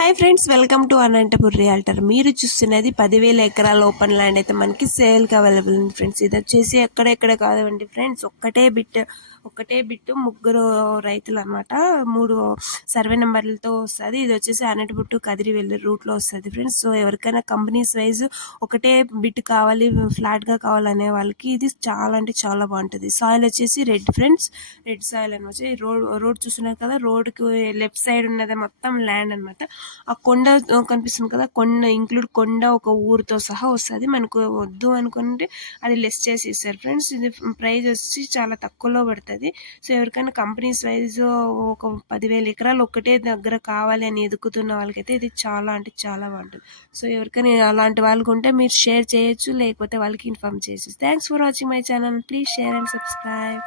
Hi friends, welcome to Anantapur realtor. మీరు చూస్తున్నది 10,000 ఎకరాల ఓపెన్ ల్యాండ్ అయితే మనకి సేల్కి అవైలబుల్ ఉంది ఫ్రెండ్స్. ఇది వచ్చేసి ఎక్కడెక్కడ కాదండి ఫ్రెండ్స్, ఒక్కటే బిట్టు ముగ్గురు రైతులు అనమాట. 3 సర్వే నెంబర్లతో వస్తుంది. ఇది వచ్చేసి అనంతపూర్ టు కదిరివెల్లి రూట్లో వస్తుంది ఫ్రెండ్స్. సో ఎవరికైనా కంపెనీస్ వైజ్ ఒకటే బిట్ కావాలి, ఫ్లాట్గా కావాలనే వాళ్ళకి ఇది చాలా అంటే చాలా బాగుంటుంది. సాయిల్ వచ్చేసి రెడ్ ఫ్రెండ్స్, రెడ్ సాయిల్ అనమాట. రోడ్ చూస్తున్నారు కదా, రోడ్కి లెఫ్ట్ సైడ్ ఉన్నది మొత్తం ల్యాండ్ అనమాట. ఆ కొండ కనిపిస్తుంది కదా, కొండ ఒక ఊరితో సహా వస్తుంది. మనకు వద్దు అనుకుంటే అది లెస్ చేసి ఇస్తారు ఫ్రెండ్స్. ఇది ప్రైస్ వచ్చి చాలా తక్కువలో పడుతుంది. సో ఎవరికైనా కంపెనీస్ వైజ్ ఒక 10,000 ఎకరాలు ఒకటే దగ్గర కావాలి అని ఎదుగుతున్న వాళ్ళకైతే ఇది చాలా అంటే చాలా బాగుంటుంది. సో ఎవరికైనా అలాంటి వాళ్ళకు ఉంటే మీరు షేర్ చేయొచ్చు, లేకపోతే వాళ్ళకి ఇన్ఫార్మ్ చేయొచ్చు. Thanks for watching my channel. Please share and subscribe.